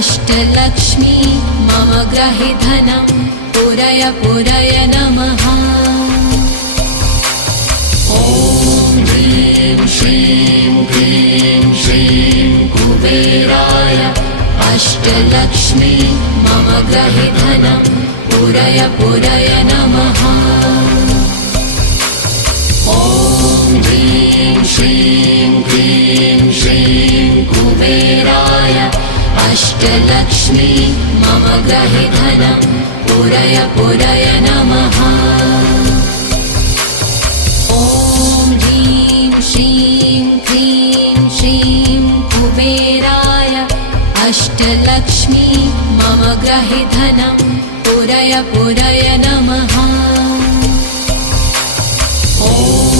अष्टलक्ष्मी मम ग्रहे धनं पुरय पुरय नमः। ॐ ह्रीं श्रीं क्लीं श्रीं कुबेराय अष्टलक्ष्मी मम ग्रहे धनं पुरय पुरय नमः। ॐ ह्रीं श्रीं क्लीं श्रीं कुबेराय अष्टलक्ष्मी मम ग्रहे धनं पुरय पुरय नमः। ॐ ह्रीं श्रीं क्लीं श्रीं कुबेराय अष्टलक्ष्मी मम ग्रहे धनं पुरय पुरय नमः।